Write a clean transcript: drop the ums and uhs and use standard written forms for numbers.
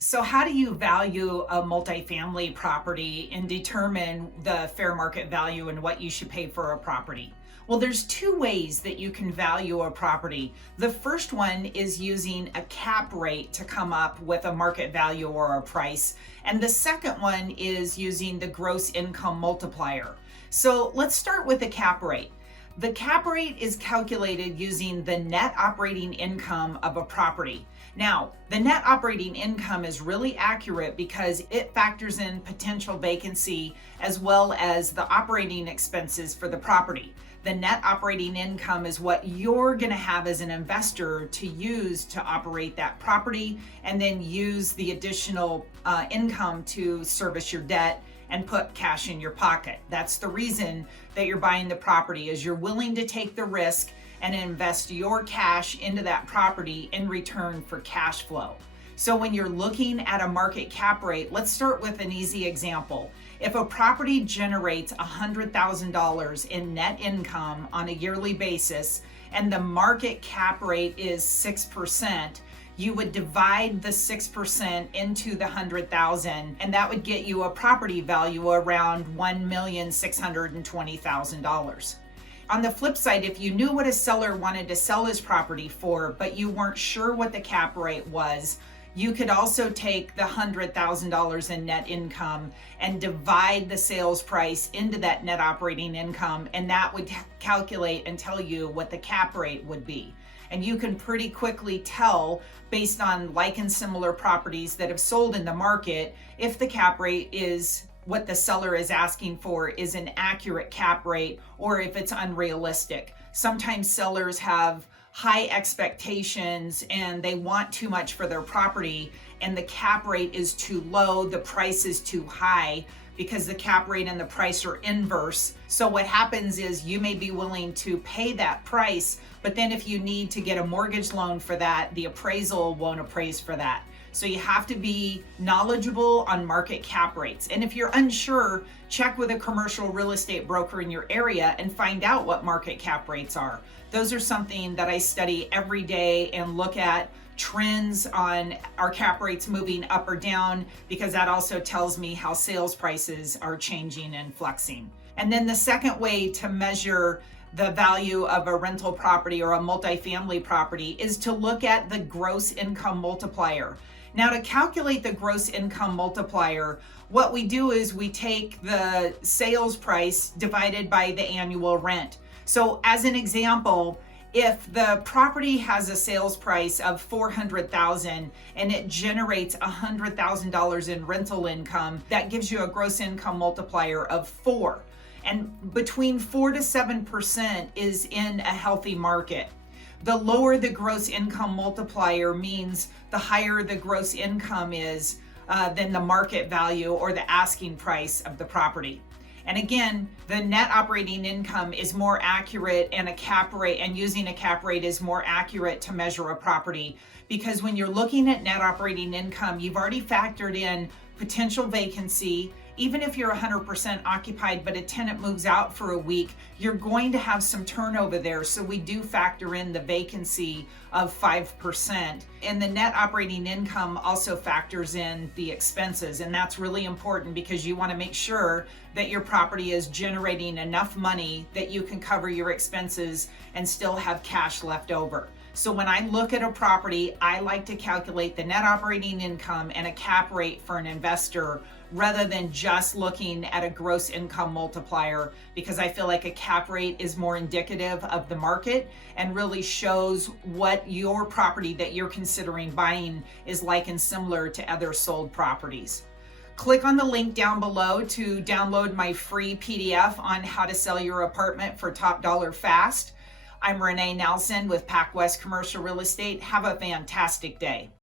So how do you value a multifamily property and determine the fair market value and what you should pay for a property? Well, there's two ways that you can value a property. The first one is using a cap rate to come up with a market value or a price. And the second one is using the gross income multiplier. So let's start with the cap rate. The cap rate is calculated using the net operating income of a property. Now, the net operating income is really accurate because it factors in potential vacancy as well as the operating expenses for the property. The net operating income is what you're going to have as an investor to use to operate that property and then use the additional income to service your debt and put cash in your pocket. That's the reason that you're buying the property, is you're willing to take the risk and invest your cash into that property in return for cash flow. So when you're looking at a market cap rate, let's start with an easy example. If a property generates $100,000 in net income on a yearly basis and the market cap rate is 6%, you would divide the 6% into the 100,000, and that would get you a property value around $1,620,000. On the flip side, if you knew what a seller wanted to sell his property for, but you weren't sure what the cap rate was, you could also take the $100,000 in net income and divide the sales price into that net operating income, and that would calculate and tell you what the cap rate would be. And you can pretty quickly tell, based on like and similar properties that have sold in the market, if the cap rate is what the seller is asking for is an accurate cap rate or if it's unrealistic. Sometimes sellers have high expectations and they want too much for their property, and the cap rate is too low, the price is too high, because the cap rate and the price are inverse. So what happens is you may be willing to pay that price, but then if you need to get a mortgage loan for that, the appraisal won't appraise for that. So you have to be knowledgeable on market cap rates. And if you're unsure, check with a commercial real estate broker in your area and find out what market cap rates are. Those are something that I study every day and look at trends on our cap rates moving up or down, because that also tells me how sales prices are changing and flexing. And then the second way to measure the value of a rental property or a multifamily property is to look at the gross income multiplier. Now, to calculate the gross income multiplier, what we do is we take the sales price divided by the annual rent. So as an example, if the property has a sales price of $400,000 and it generates $100,000 in rental income, that gives you a gross income multiplier of 4. And between 4 to 7% is in a healthy market. The lower the gross income multiplier means the higher the gross income is than the market value or the asking price of the property. And again, the net operating income is more accurate, and a cap rate and using a cap rate is more accurate to measure a property, because when you're looking at net operating income, you've already factored in potential vacancy. Even if you're 100% occupied, but a tenant moves out for a week, you're going to have some turnover there. So we do factor in the vacancy of 5%. And the net operating income also factors in the expenses. And that's really important because you want to make sure that your property is generating enough money that you can cover your expenses and still have cash left over. So when I look at a property, I like to calculate the net operating income and a cap rate for an investor rather than just looking at a gross income multiplier, because I feel like a cap rate is more indicative of the market and really shows what your property that you're considering buying is like and similar to other sold properties. Click on the link down below to download my free PDF on how to sell your apartment for top dollar fast. I'm Rene Nelson with Pacwest Commercial Real Estate. Have a fantastic day.